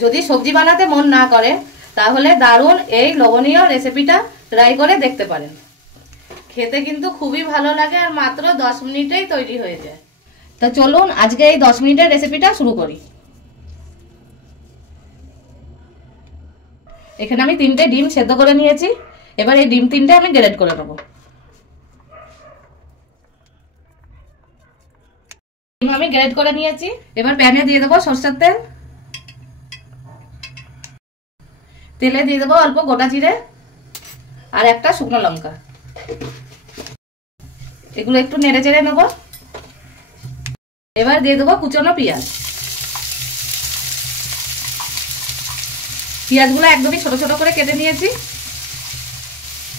যদি সবজি বানাতে মন না করে তাহলে দারুণ এই লবণীয় রেসিপিটা ট্রাই করে দেখতে পারেন। খেতে কিন্তু খুবই ভালো লাগে আর মাত্র 10 মিনিটেই তৈরি হয়ে যায়। তো চলুন আজকে এই 10 মিনিটের রেসিপিটা শুরু করি। এখানে আমি 3টে ডিম সেদ্ধ করে নিয়েছি। এবার এই ডিম 3টে আমি গ্রেট করে নেব। ডিম আমি গ্রেট করে নিয়েছি। এবার প্যানে দিয়ে দেবো সরষের তেল। তেলে দিয়ে দেবো অল্প গোটা জিরে আর একটা শুকনো লঙ্কা। এগুলো একটু নেড়ে চেড়ে নেব। এবার দিয়ে দেবো কুচনো পেঁয়াজ। পেঁয়াজগুলো একদমই ছোট ছোট করে কেটে নিয়েছি।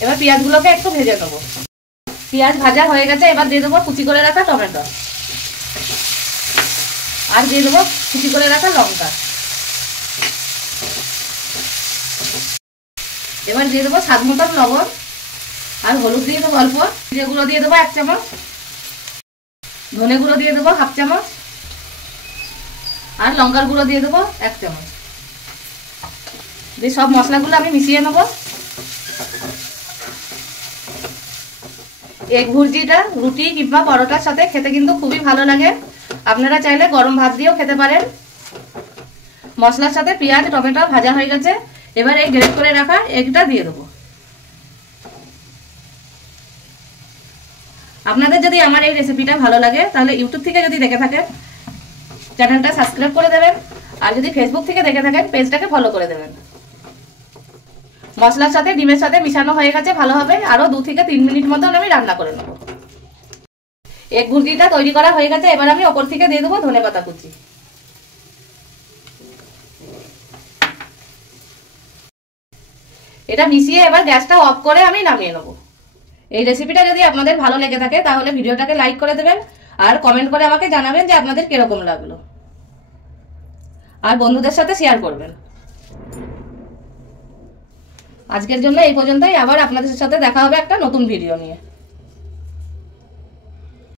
এবার পেঁয়াজগুলোকে একটু ভেজে নেব। পেঁয়াজ ভাজা হয়ে গেছে। এবার দিয়ে দেবো কুচি করে রাখা টমেটো আর দিয়ে দেবো কুচি করে রাখা লঙ্কা। এবার দিয়ে দেবো স্বাদ মতন লবণ আর হলুদ দিয়ে দেবো অল্প। জিরে গুঁড়ো দিয়ে দেবো 1 চামচ, ধনে গুঁড়ো দিয়ে দেবো 1/2 চামচ আর লঙ্কার গুঁড়ো দিয়ে দেবো 1 চামচ। দিয়ে সব মশলাগুলো আমি মিশিয়ে নেব। এগ ভুর্জিটা রুটি কিংবা পরোটার সাথে খেতে কিন্তু খুবই ভালো লাগে। আপনারা চাইলে গরম ভাত দিয়েও খেতে পারেন। মশলার সাথে পেঁয়াজ টমেটো ভাজা হয়ে গেছে। এবার এই গ্রেট করে রাখা এগটা দিয়ে দেবো। আপনাদের যদি আমার এই রেসিপিটা ভালো লাগে তাহলে ইউটিউব থেকে যদি দেখে থাকেন চ্যানেলটা সাবস্ক্রাইব করে দেবেন আর যদি ফেসবুক থেকে দেখে থাকেন পেজটাকে ফলো করে দেবেন। মশলার সাথে ডিমের সাথে মিশানো হয়ে গেছে ভালোভাবে। আরো 2 থেকে 3 মিনিট মতন আমি রান্না করে নেব। এগ ভুর্জিটা তৈরি করা হয়ে গেছে। এবার আমি ওপর থেকে দিয়ে দেবো ধনেপাতা কুচি। এটা মিশিয়ে এবার গ্যাসটা অফ করে আমি নামিয়ে নেব। এই রেসিপিটা যদি আপনাদের ভালো লেগে থাকে তাহলে ভিডিওটাকে লাইক করে দেবেন আর কমেন্ট করে আমাকে জানাবেন যে আপনাদের কিরকম লাগলো আর বন্ধুদের সাথে শেয়ার করবেন। আজকের জন্য এই পর্যন্তই। আবার আপনাদের সাথে দেখা হবে একটা নতুন ভিডিও নিয়ে।